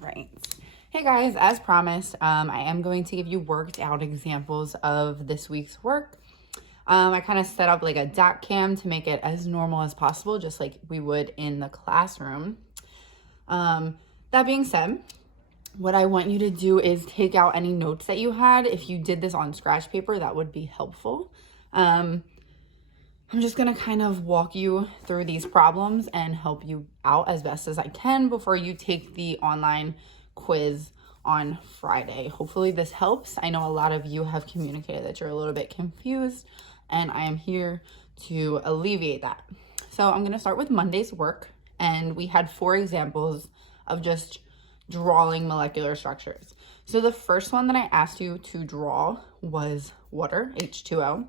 Right. Hey guys, as promised, I am going to give you worked out examples of this week's work. I kind of set up like a dot cam to make it as normal as possible, just like we would in the classroom. That being said, what I want you to do is take out any notes that you had. If you did this on scratch paper, that would be helpful. I'm just gonna kind of walk you through these problems and help you out as best as I can before you take the online quiz on Friday. Hopefully this helps. I know a lot of you have communicated that you're a little bit confused, and I am here to alleviate that. So I'm gonna start with Monday's work, and we had 4 examples of just drawing molecular structures. So the first one that I asked you to draw was water, H2O.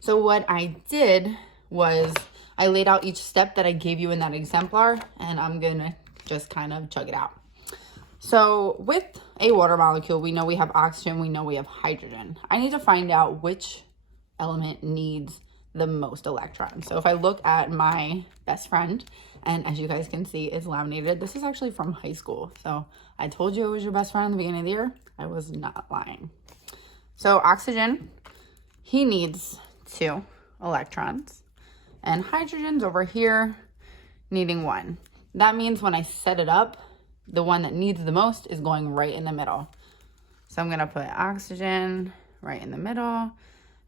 So what I did was I laid out each step that I gave you in that exemplar, and I'm gonna just kind of chug it out. So with a water molecule, we know we have oxygen, we know we have hydrogen. I need to find out which element needs the most electrons. So if I look at my best friend, and as you guys can see, it's laminated. This is actually from high school. So I told you it was your best friend at the beginning of the year. I was not lying. So oxygen, he needs 2 electrons, and hydrogen's over here needing 1. That means when I set it up, the one that needs the most is going right in the middle. So I'm gonna put oxygen right in the middle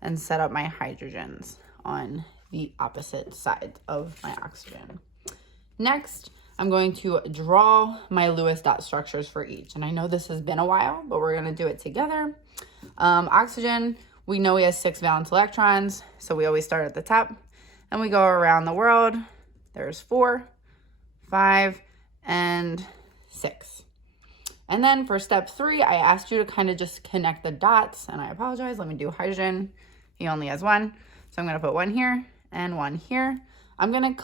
and set up my hydrogens on the opposite side of my oxygen. Next, I'm going to draw my Lewis dot structures for each. And I know this has been a while, but we're gonna do it together. Oxygen, we know he has 6 valence electrons, so we always start at the top and we go around the world. There's 4, 5, and 6. And then for step 3, I asked you to kind of just connect the dots, and I apologize, let me do hydrogen. He only has 1, so I'm gonna put 1 here and 1 here. I'm gonna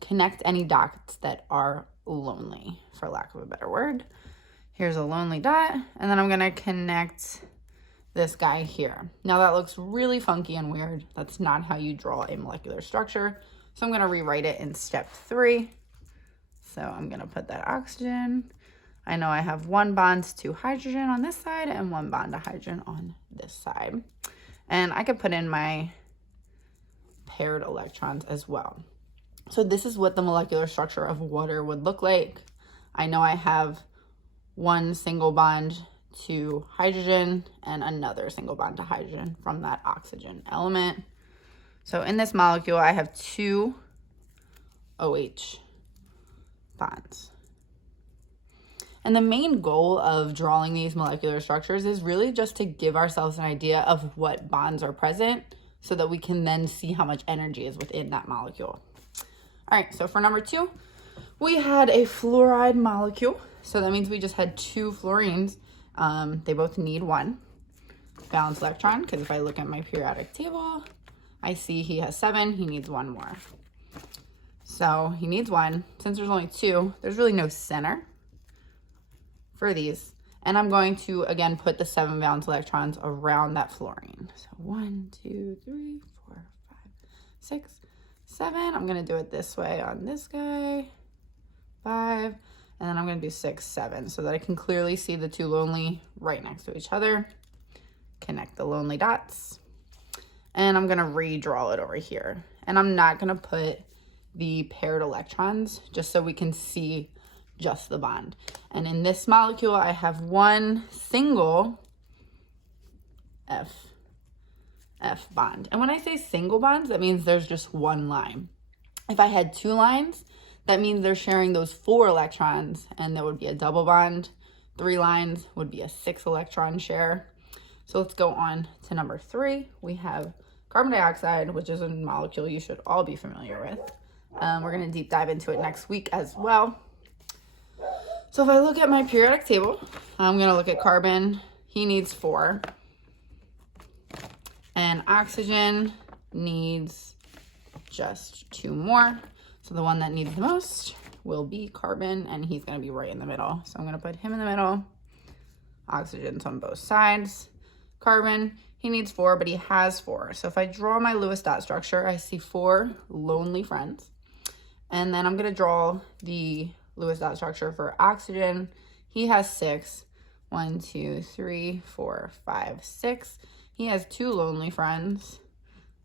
connect any dots that are lonely, for lack of a better word. Here's a lonely dot, and then I'm gonna connect this guy here. Now that looks really funky and weird. That's not how you draw a molecular structure. So I'm gonna rewrite it in step 3. So I'm gonna put that oxygen. I know I have 1 bond to hydrogen on this side and 1 bond to hydrogen on this side. And I could put in my paired electrons as well. So this is what the molecular structure of water would look like. I know I have 1 single bond to hydrogen and another single bond to hydrogen from that oxygen element. So in this molecule, I have 2 OH bonds. And the main goal of drawing these molecular structures is really just to give ourselves an idea of what bonds are present so that we can then see how much energy is within that molecule. All right, so for number 2, we had a fluoride molecule. So that means we just had 2 fluorines. They both need 1 valence electron, because if I look at my periodic table, I see he has 7, he needs 1 more. So he needs 1. Since there's only 2, there's really no center for these. And I'm going to, again, put the 7 valence electrons around that fluorine. So 1, 2, 3, 4, 5, 6, 7. I'm gonna do it this way on this guy, 5. And then I'm gonna do 6, 7, so that I can clearly see the 2 lonely right next to each other. Connect the lonely dots. And I'm gonna redraw it over here. And I'm not gonna put the paired electrons just so we can see just the bond. And in this molecule, I have 1 single F bond. And when I say single bonds, that means there's just 1 line. If I had 2 lines, that means they're sharing those 4 electrons, and there would be a double bond. 3 lines would be a 6 electron share. So let's go on to number 3. We have carbon dioxide, which is a molecule you should all be familiar with. We're gonna deep dive into it next week as well. So if I look at my periodic table, I'm gonna look at carbon. He needs 4. And oxygen needs just 2 more. So the one that needs the most will be carbon, and he's gonna be right in the middle. So I'm gonna put him in the middle. Oxygen's on both sides. Carbon, he needs 4, but he has 4. So if I draw my Lewis dot structure, I see 4 lonely friends. And then I'm gonna draw the Lewis dot structure for oxygen. He has 6. 1, 2, 3, 4, 5, 6. He has 2 lonely friends.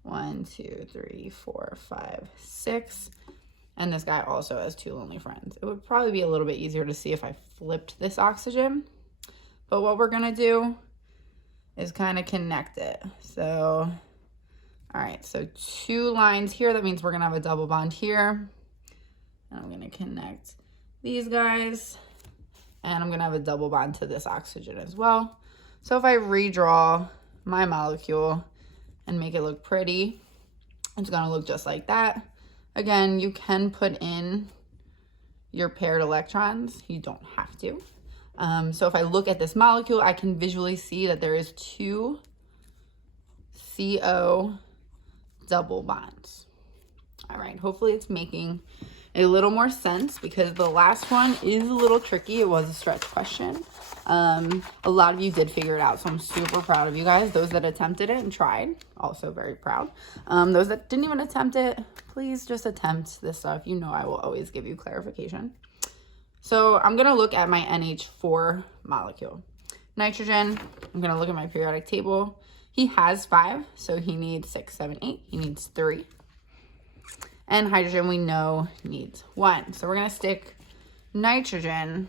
1, 2, 3, 4, 5, 6. And this guy also has 2 lonely friends. It would probably be a little bit easier to see if I flipped this oxygen. But what we're going to do is kind of connect it. So, all right, so 2 lines here. That means we're going to have a double bond here. And I'm going to connect these guys. And I'm going to have a double bond to this oxygen as well. So if I redraw my molecule and make it look pretty, it's going to look just like that. Again, you can put in your paired electrons. You don't have to. So if I look at this molecule, I can visually see that there is 2 CO double bonds. All right, hopefully it's making a little more sense because the last one is a little tricky. It was a stretch question. A lot of you did figure it out, so I'm super proud of you guys. Those that attempted it and tried, also very proud. Those that didn't even attempt it, please just attempt this stuff. You know I will always give you clarification. So I'm going to look at my NH4 molecule. Nitrogen, I'm going to look at my periodic table. He has 5, so he needs 6, 7, 8. He needs 3. And hydrogen, we know, needs 1. So we're going to stick nitrogen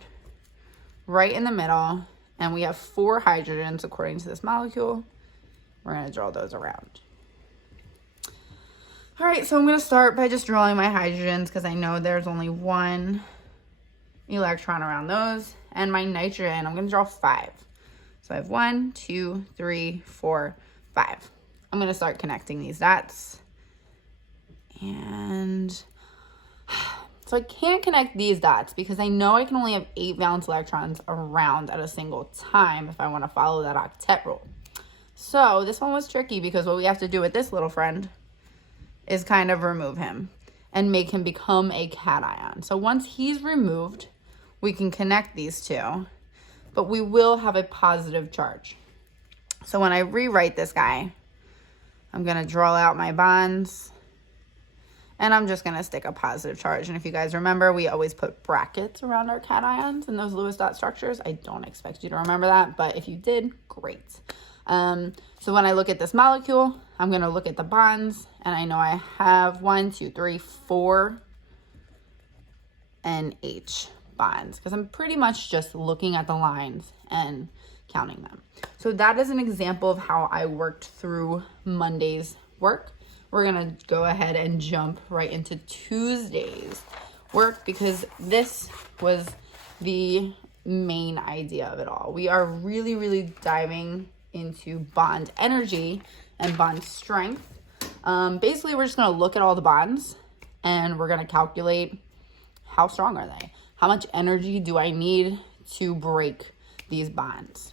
right in the middle. And we have 4 hydrogens according to this molecule. We're going to draw those around. All right, so I'm going to start by just drawing my hydrogens because I know there's only 1 electron around those. And my nitrogen, I'm going to draw 5. So I have 1, 2, 3, 4, 5. I'm going to start connecting these dots. And so I can't connect these dots because I know I can only have 8 valence electrons around at a single time if I want to follow that octet rule. So this one was tricky because what we have to do with this little friend is kind of remove him and make him become a cation. So once he's removed, we can connect these 2, but we will have a positive charge. So when I rewrite this guy, I'm going to draw out my bonds. And I'm just going to stick a positive charge. And if you guys remember, we always put brackets around our cations in those Lewis dot structures. I don't expect you to remember that, but if you did, great. So when I look at this molecule, I'm going to look at the bonds. And I know I have 1, 2, 3, 4 NH bonds because I'm pretty much just looking at the lines and counting them. So that is an example of how I worked through Monday's work. We're going to go ahead and jump right into Tuesday's work because this was the main idea of it all. We are really, really diving into bond energy and bond strength. Basically, we're just going to look at all the bonds and we're going to calculate how strong are they? How much energy do I need to break these bonds?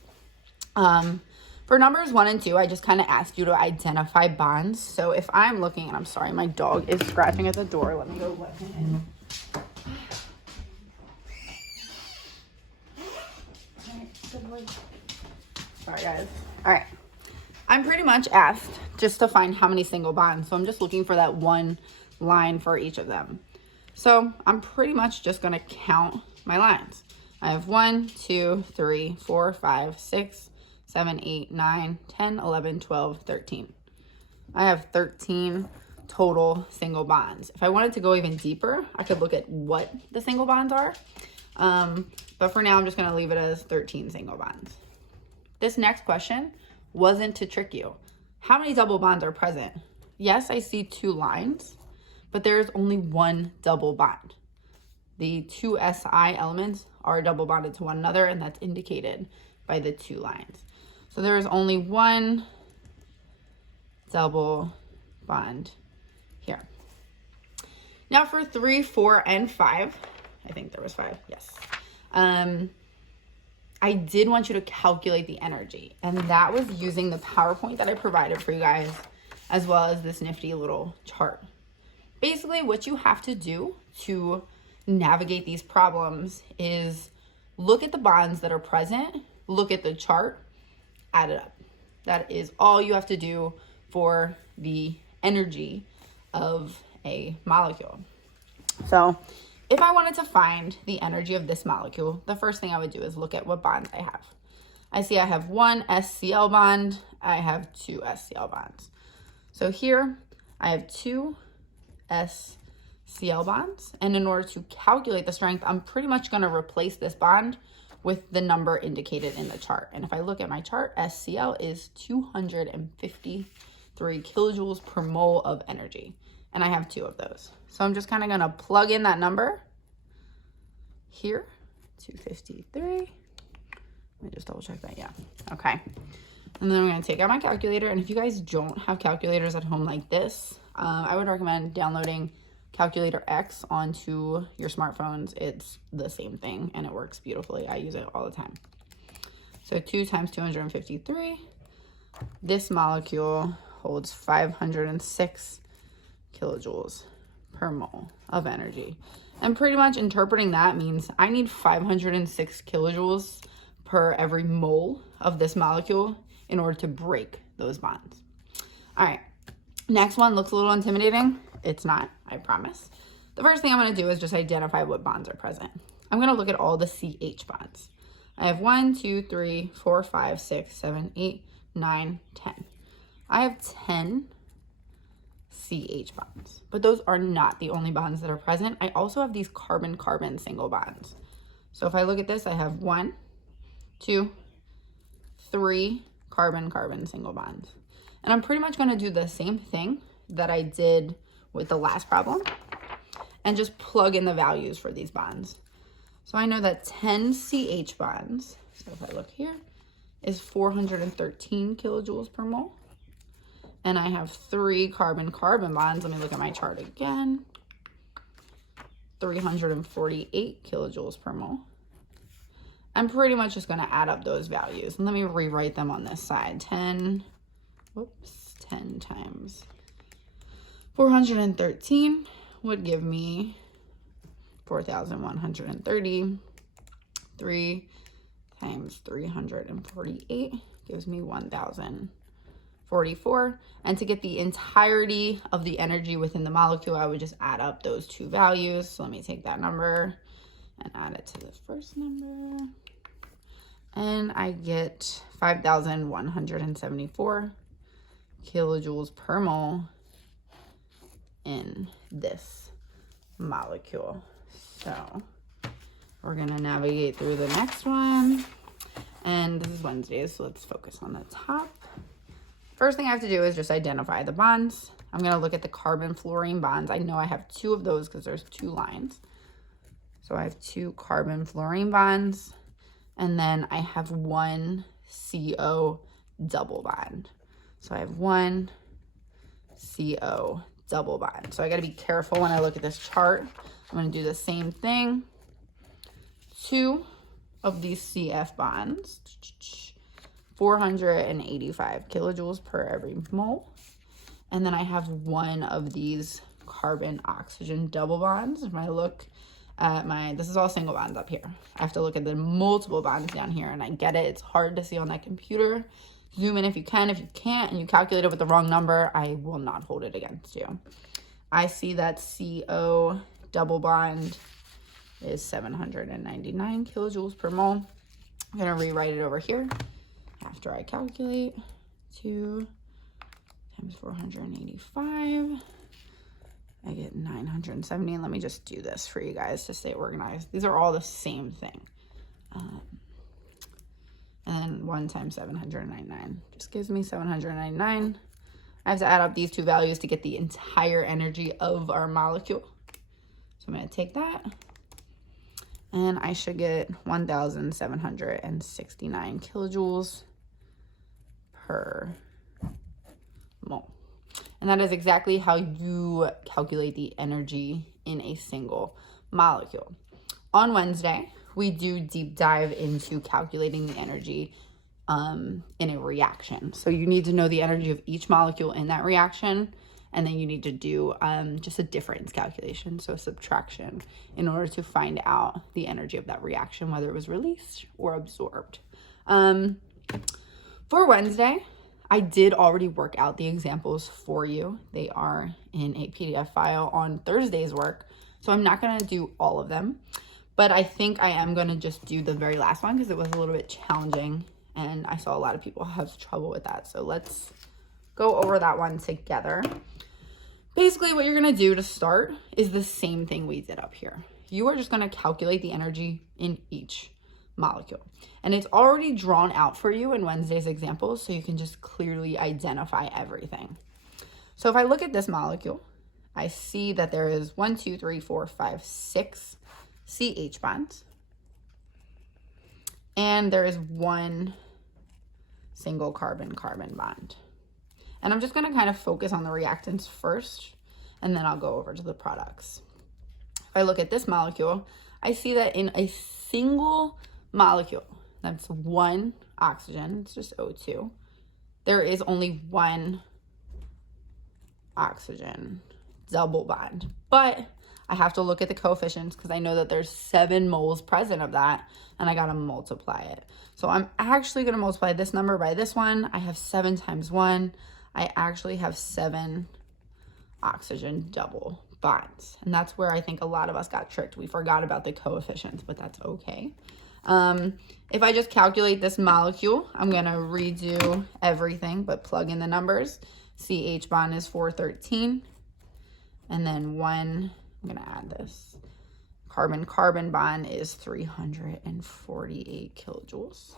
For numbers 1 and 2, I just kind of asked you to identify bonds. So if I'm looking, and I'm sorry, my dog is scratching at the door. Let me go let him in. All right, good boy. Sorry, guys. All right. I'm pretty much asked just to find how many single bonds. So I'm just looking for that 1 line for each of them. So I'm pretty much just going to count my lines. I have 1, 2, 3, 4, 5, 6, 7, 8, 9, 10, 11, 12, 13. I have 13 total single bonds. If I wanted to go even deeper, I could look at what the single bonds are. But for now, I'm just going to leave it as 13 single bonds. This next question wasn't to trick you. How many double bonds are present? Yes, I see 2 lines, but there's only 1 double bond. The 2 Si elements are double bonded to one another, and that's indicated by the 2 lines. So there is only 1 double bond here. Now for 3, 4, and 5, I think there was 5, yes. I did want you to calculate the energy, and that was using the PowerPoint that I provided for you guys, as well as this nifty little chart. Basically, what you have to do to navigate these problems is look at the bonds that are present, look at the chart, add it up. That is all you have to do for the energy of a molecule. So if I wanted to find the energy of this molecule, the first thing I would do is look at what bonds I have. I see I have one SCl bond, I have two SCl bonds. So here I have two SCl bonds, and in order to calculate the strength, I'm pretty much going to replace this bond with the number indicated in the chart. And if I look at my chart, SCl is 253 kilojoules per mole of energy, and I have two of those. So I'm just kind of going to plug in that number here, 253. Let me just double check that. Yeah. Okay. And then I'm going to take out my calculator. And if you guys don't have calculators at home like this, I would recommend downloading Calculator X onto your smartphones. It's the same thing and it works beautifully. I use it all the time. So 2 times 253. This molecule holds 506 kilojoules per mole of energy. And pretty much interpreting that means I need 506 kilojoules per every mole of this molecule in order to break those bonds. All right, next one looks a little intimidating. It's not, I promise. The first thing I'm going to do is just identify what bonds are present. I'm going to look at all the CH bonds. I have 1, 2, 3, 4, 5, 6, 7, 8, 9, 10. I have 10 CH bonds, but those are not the only bonds that are present. I also have these carbon-carbon single bonds. So if I look at this, I have 1, 2, 3 carbon-carbon single bonds. And I'm pretty much going to do the same thing that I did with the last problem and just plug in the values for these bonds. So I know that 10 CH bonds, so if I look here, is 413 kilojoules per mole. And I have 3 carbon-carbon bonds. Let me look at my chart again. 348 kilojoules per mole. I'm pretty much just going to add up those values. And let me rewrite them on this side. 10 times 413 would give me 4,130. 3 times 348 gives me 1,044. And to get the entirety of the energy within the molecule, I would just add up those two values. So let me take that number and add it to the first number. And I get 5,174 kilojoules per mole in this molecule. So we're going to navigate through the next one. And this is Wednesday, so let's focus on the top. First thing I have to do is just identify the bonds. I'm going to look at the carbon-fluorine bonds. I know I have 2 of those because there's 2 lines. So I have 2 carbon-fluorine bonds. And then I have 1 CO double bond. So I have 1 CO double bond. So I got to be careful when I look at this chart. I'm going to do the same thing. 2 of these CF bonds, 485 kilojoules per every mole. And then I have 1 of these carbon oxygen double bonds. If I look at this is all single bonds up here. I have to look at the multiple bonds down here, and I get it. It's hard to see on that computer. Zoom in if you can. If you can't and you calculate it with the wrong number, I will not hold it against you. I see that CO double bond is 799 kilojoules per mole. I'm going to rewrite it over here after I calculate. 2 times 485. I get 970. And let me just do this for you guys to stay organized. These are all the same thing. And then 1 times 799 just gives me 799. I have to add up these two values to get the entire energy of our molecule. So I'm going to take that. And I should get 1,769 kilojoules per mole. And that is exactly how you calculate the energy in a single molecule. On Wednesday, we do deep dive into calculating the energy in a reaction. So you need to know the energy of each molecule in that reaction, and then you need to do just a difference calculation, so subtraction, in order to find out the energy of that reaction, whether it was released or absorbed. For Wednesday, I did already work out the examples for you. They are in a PDF file on Thursday's work. So I'm not going to do all of them, but I think I am going to just do the very last one because it was a little bit challenging and I saw a lot of people have trouble with that. So let's go over that one together. Basically, what you're going to do to start is the same thing we did up here. You are just going to calculate the energy in each molecule. And it's already drawn out for you in Wednesday's examples, so you can just clearly identify everything. So if I look at this molecule, I see that there is 1, 2, 3, 4, 5, 6 CH bonds. And there is one single carbon-carbon bond. And I'm just going to kind of focus on the reactants first, and then I'll go over to the products. If I look at this molecule, I see that in a single molecule, that's one oxygen, it's just O2, there is only one oxygen double bond. But I have to look at the coefficients because I know that there's 7 moles present of that, and I got to multiply it. So I'm actually going to multiply this number by this one. I have 7 times 1. I actually have 7 oxygen double bonds. And that's where I think a lot of us got tricked. We forgot about the coefficients, but that's okay. If I just calculate this molecule, I'm going to redo everything but plug in the numbers. CH bond is 413. And then I'm going to add this. Carbon-carbon bond is 348 kilojoules.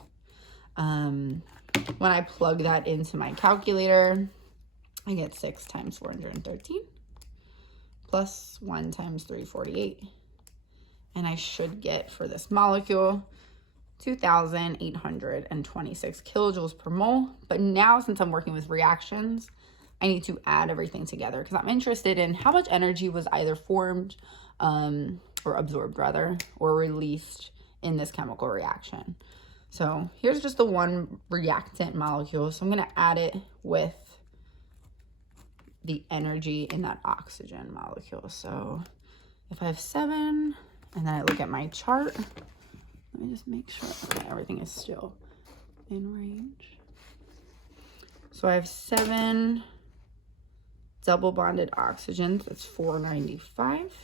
When I plug that into my calculator, I get 6 times 413 plus 1 times 348. And I should get, for this molecule, 2,826 kilojoules per mole. But now, since I'm working with reactions, I need to add everything together because I'm interested in how much energy was either formed or absorbed, rather, or released in this chemical reaction. So here's just the one reactant molecule. So I'm going to add it with the energy in that oxygen molecule. So if I have 7, and then I look at my chart, let me just make sure okay, everything is still in range. So I have 7 double bonded oxygens. That's 495.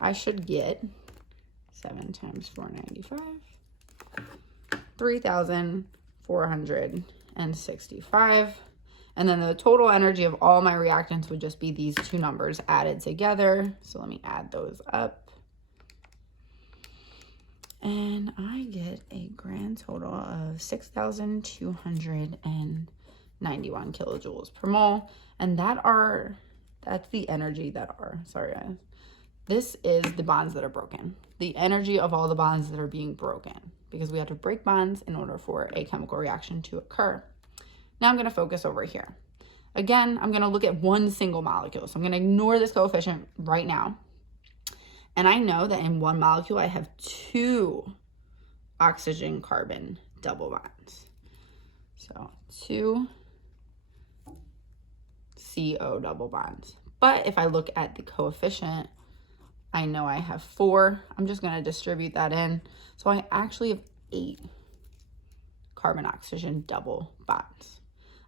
I should get 7 times 495, 3,465. And then the total energy of all my reactants would just be these two numbers added together. So let me add those up. And I get a grand total of 6,291 kilojoules per mole. And that's the energy that are, sorry guys. This is the bonds that are broken. The energy of all the bonds that are being broken, because we have to break bonds in order for a chemical reaction to occur. Now I'm going to focus over here. Again, I'm going to look at one single molecule. So I'm going to ignore this coefficient right now. And I know that in one molecule, I have 2 oxygen-carbon double bonds. So 2 CO double bonds. But if I look at the coefficient, I know I have 4. I'm just going to distribute that in. So I actually have 8 carbon-oxygen double bonds.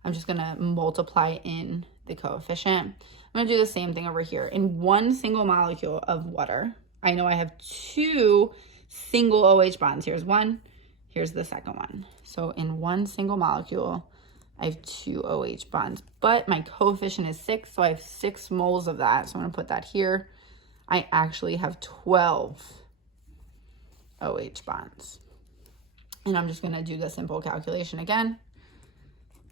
I'm just going to multiply in the coefficient. I'm going to do the same thing over here. In one single molecule of water, I know I have 2 single OH bonds. Here's one. Here's the second one. So in one single molecule, I have 2 OH bonds. But my coefficient is 6, so I have 6 moles of that. So I'm going to put that here. I actually have 12 OH bonds. And I'm just going to do the simple calculation again.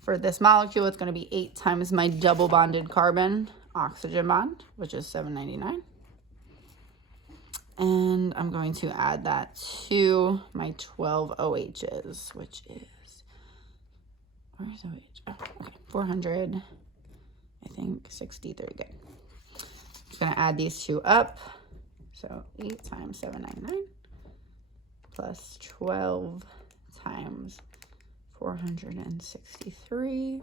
For this molecule, it's going to be 8 times my double bonded carbon oxygen bond, which is 799. And I'm going to add that to my 12 OHs, which is, where's OH? Oh, okay, 400, I think 63, good. I'm going to add these two up. So 8 times 799 plus 12 times 463.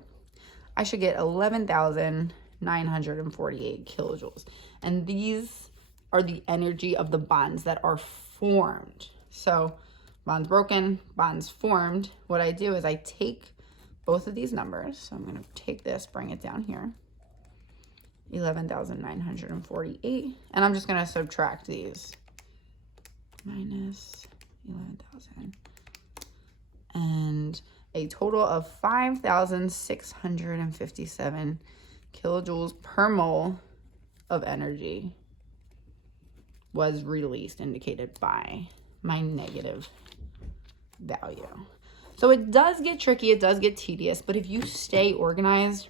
I should get 11,948 kilojoules. And these are the energy of the bonds that are formed. So bonds broken, bonds formed. What I do is I take both of these numbers. So I'm going to take this, bring it down here. 11,948. And I'm just going to subtract these. Minus 11,000. And a total of 5,657 kilojoules per mole of energy was released, indicated by my negative value. So it does get tricky, it does get tedious, but if you stay organized,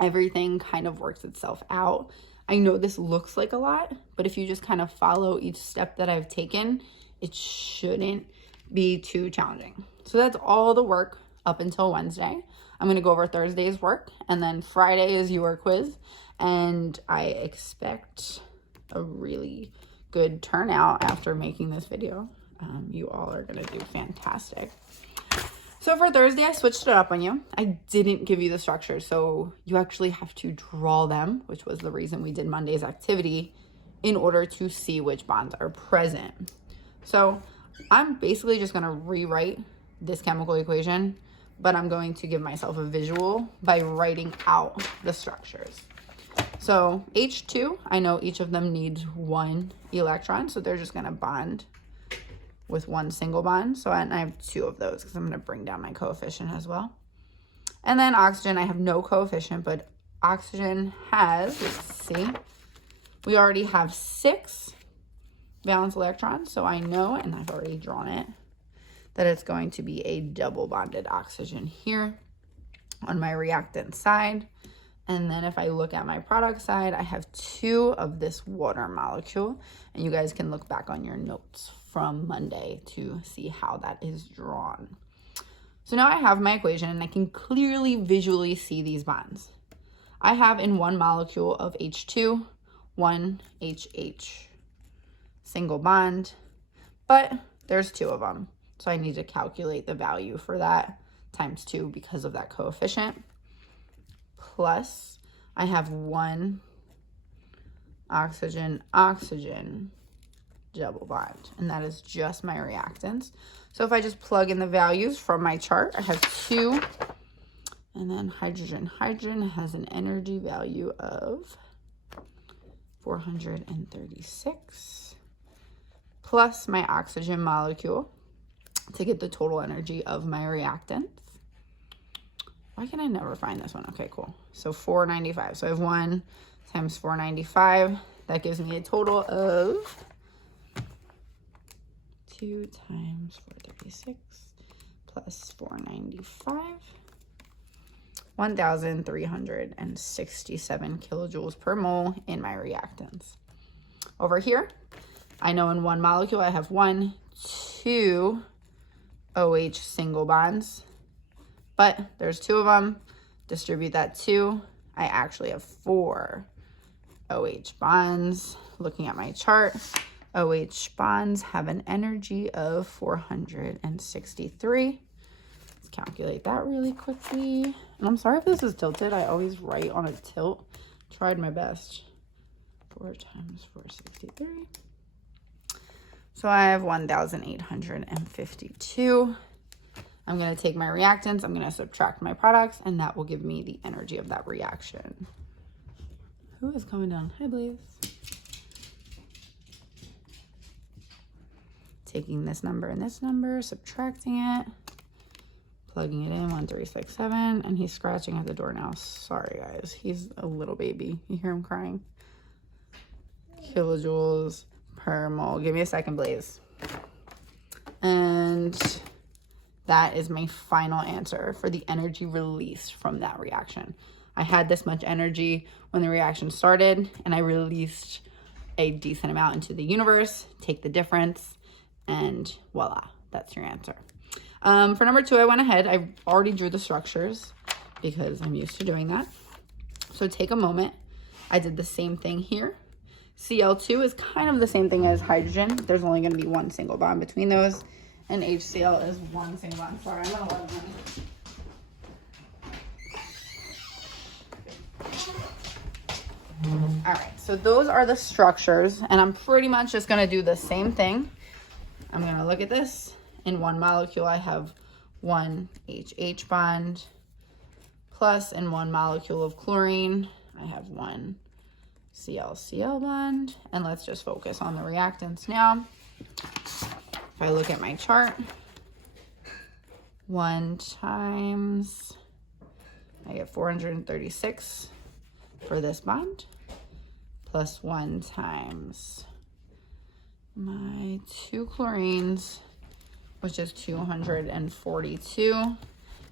everything kind of works itself out. I know this looks like a lot, but if you just kind of follow each step that I've taken, it shouldn't be too challenging. So that's all the work up until Wednesday. I'm going to go over Thursday's work, and then Friday is your quiz, and I expect a really good turnout after making this video. You all are going to do fantastic. So for Thursday, I switched it up on you. I didn't give you the structure, so you actually have to draw them, which was the reason we did Monday's activity, in order to see which bonds are present. So I'm basically just going to rewrite this chemical equation, but I'm going to give myself a visual by writing out the structures. So H2, I know each of them needs 1 electron, so they're just going to bond with 1 single bond. So I have 2 of those because I'm going to bring down my coefficient as well. And then oxygen, I have no coefficient, but oxygen has, let's see, we already have 6 valence electrons. So I know, and I've already drawn it, that it's going to be a double bonded oxygen here on my reactant side. And then if I look at my product side, I have 2 of this water molecule, and you guys can look back on your notes from Monday to see how that is drawn. So now I have my equation, and I can clearly visually see these bonds. I have in 1 molecule of H2, 1 HH, single bond, but there's 2 of them. So I need to calculate the value for that times 2 because of that coefficient. Plus, I have 1 oxygen double bond, and that is just my reactants. So if I just plug in the values from my chart, I have 2, and then hydrogen has an energy value of 436, plus my oxygen molecule to get the total energy of my reactants. Why can I never find this one? Okay, cool. So 495. So I have 1 times 495. That gives me a total of 2 times 436 plus 495. 1,367 kilojoules per mole in my reactants. Over here, I know in 1 molecule I have 1, 2 OH single bonds, but there's 2 of them. Distribute that 2. I actually have 4 OH bonds. Looking at my chart, OH bonds have an energy of 463. Let's calculate that really quickly. And I'm sorry if this is tilted. I always write on a tilt. Tried my best. 4 times 463. So I have 1,852. I'm going to take my reactants, I'm going to subtract my products, and that will give me the energy of that reaction. Who is coming down? Hi, Blaze. Taking this number and this number, subtracting it, plugging it in, 1367, and he's scratching at the door now. Sorry, guys. He's a little baby. You hear him crying? Kilojoules per mole. Give me a second, Blaze. And that is my final answer for the energy released from that reaction. I had this much energy when the reaction started, and I released a decent amount into the universe. Take the difference, and voila, that's your answer. For number 2, I went ahead. I already drew the structures because I'm used to doing that. So take a moment. I did the same thing here. Cl2 is kind of the same thing as hydrogen. There's only going to be 1 single bond between those. And HCl is 1 single bond. Sorry, I'm going to let them. All right, so those are the structures, and I'm pretty much just going to do the same thing. I'm going to look at this. In 1 molecule, I have 1 HH bond, plus in 1 molecule of chlorine, I have 1 Cl-Cl bond. And let's just focus on the reactants now. If I look at my chart, 1 times, I get 436 for this bond, plus 1 times my 2 chlorines, which is 242.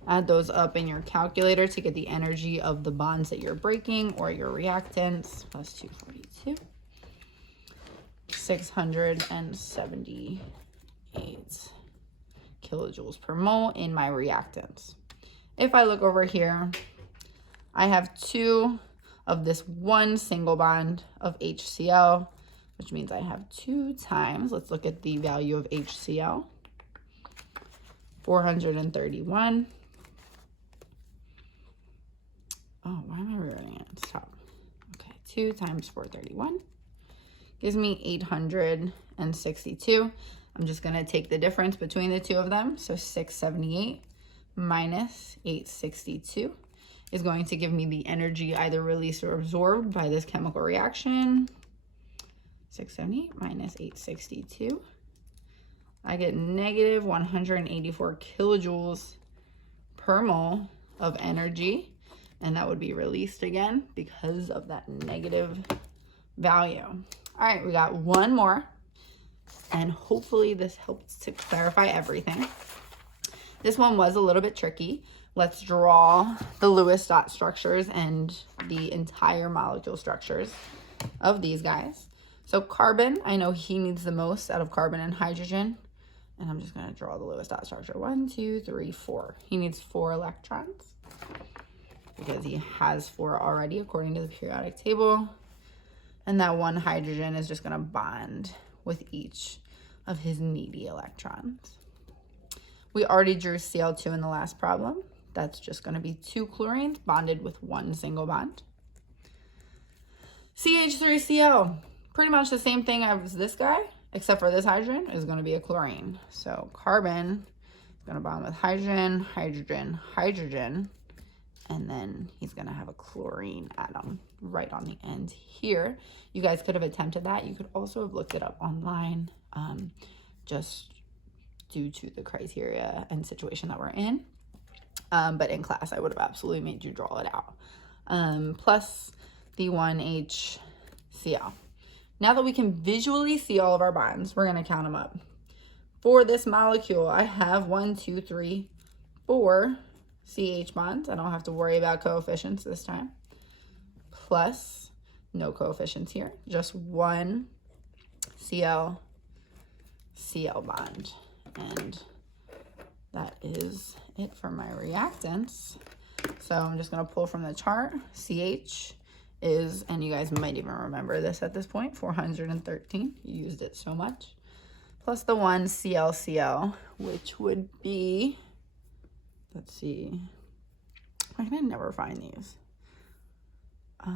Add those up in your calculator to get the energy of the bonds that you're breaking or your reactants, plus 242. 678 kilojoules per mole in my reactants. If I look over here, I have 2 of this 1 single bond of HCl, which means I have 2 times, let's look at the value of HCl, 431. Oh, why am I rewriting it? Stop. Okay, 2 times 431 gives me 862. I'm just going to take the difference between the two of them. So 678 minus 862 is going to give me the energy either released or absorbed by this chemical reaction. 678 minus 862. I get negative 184 kilojoules per mole of energy. And that would be released again because of that negative value. All right, we got one more. And hopefully this helps to clarify everything. This one was a little bit tricky. Let's draw the Lewis dot structures and the entire molecule structures of these guys. So carbon, I know he needs the most out of carbon and hydrogen. And I'm just going to draw the Lewis dot structure. 1, 2, 3, 4. He needs 4 electrons because he has 4 already according to the periodic table. And that 1 hydrogen is just going to bond with each of his needy electrons. We already drew Cl2 in the last problem. That's just going to be 2 chlorines bonded with 1 single bond. CH3Cl, pretty much the same thing as this guy, except for this hydrogen is going to be a chlorine. So carbon is going to bond with hydrogen, hydrogen, hydrogen, and then he's going to have a chlorine atom right on the end here. You guys could have attempted that. You could also have looked it up online, just due to the criteria and situation that we're in. But in class, I would have absolutely made you draw it out. Plus the 1HCl. Now that we can visually see all of our bonds, we're going to count them up. For this molecule, I have 1, 2, 3, 4 CH bonds. I don't have to worry about coefficients this time. Plus, no coefficients here, just 1 Cl bond. And that is it for my reactants. So I'm just going to pull from the chart. CH is, and you guys might even remember this at this point, 413. You used it so much. Plus the 1 ClCl, which would be, let's see, I can never find these. Oh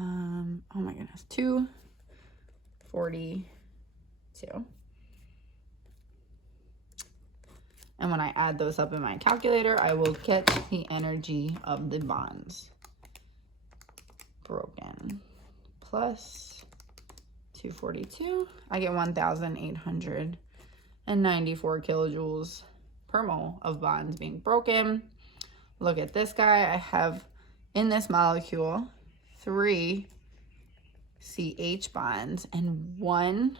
my goodness, 242. And when I add those up in my calculator, I will get the energy of the bonds broken. Plus 242, I get 1,894 kilojoules per mole of bonds being broken. Look at this guy. I have in this molecule 3 CH bonds and 1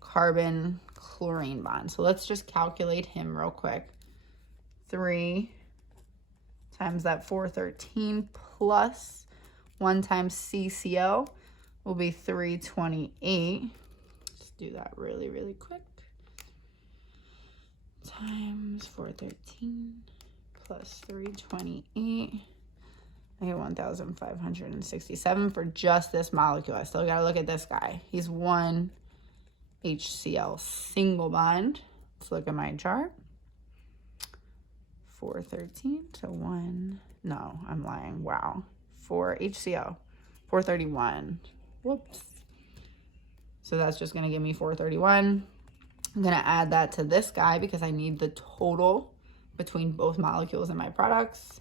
carbon chlorine bond. So let's just calculate him real quick. 3 times that 413 plus 1 times CCl will be 328. Let's do that really, really quick. Times 413 plus 328. I get 1,567 for just this molecule. I still got to look at this guy. He's 1 HCl single bond. Let's look at my chart. 413 to 1. No, I'm lying. Wow. 4 HCl. 431. Whoops. So that's just going to give me 431. I'm going to add that to this guy because I need the total between both molecules in my products.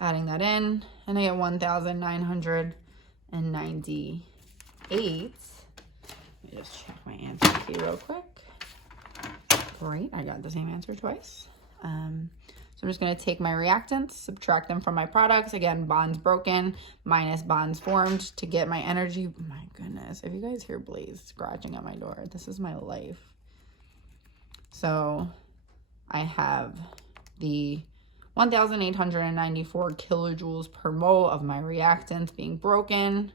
Adding that in, and I get 1,994 Let me just check my answer key real quick. Great, I got the same answer twice. So I'm just going to take my reactants, subtract them from my products. Again, bonds broken minus bonds formed to get my energy. My goodness, if you guys hear Blaze scratching at my door, this is my life. So I have the 1,894 kilojoules per mole of my reactants being broken,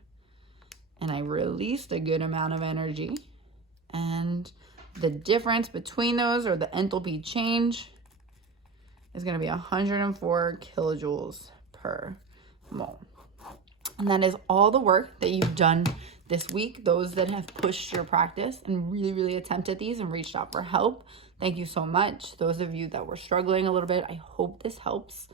and I released a good amount of energy. And the difference between those, or the enthalpy change, is going to be 104 kilojoules per mole. And that is all the work that you've done this week. Those that have pushed your practice and really attempted these and reached out for help, thank you so much. Those of you that were struggling a little bit, I hope this helps.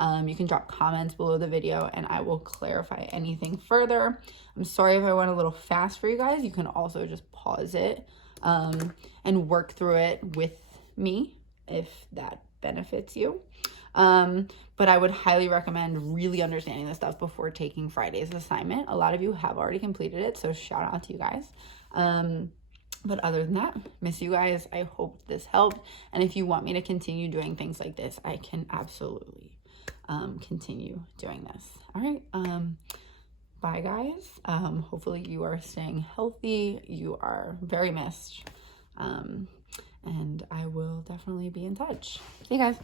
You can drop comments below the video and I will clarify anything further. I'm sorry if I went a little fast for you guys. You can also just pause it and work through it with me if that benefits you. But I would highly recommend really understanding this stuff before taking Friday's assignment. A lot of you have already completed it, so shout out to you guys. But other than that, miss you guys. I hope this helped. And if you want me to continue doing things like this, I can absolutely continue doing this. All right. Bye, guys. Hopefully you are staying healthy. You are very missed. And I will definitely be in touch. See you guys.